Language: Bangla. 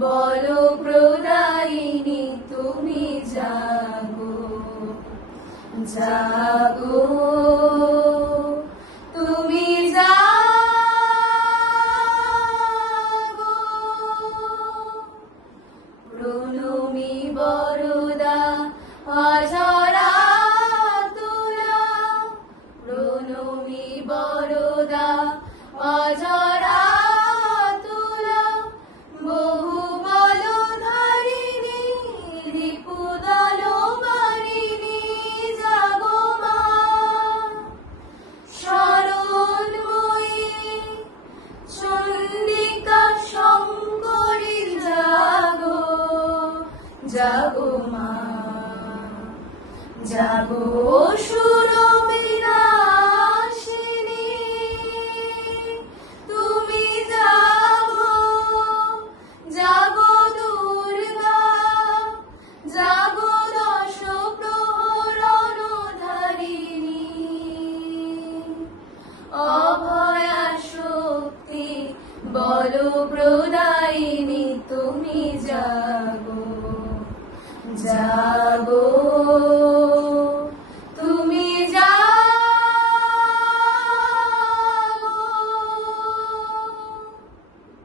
বল প্রদায়িনী তুমি জাগো। জাগো তুমি জাগো। প্রণমী বরদা অজরা তুলা। প্রণমী বরদা অজরা জাগো মা। জাগো সুর তুমি জাগো জাগো দুর্গা। দশ অভয়া শক্তি প্রদায়িনী তুমি জাগো জাগো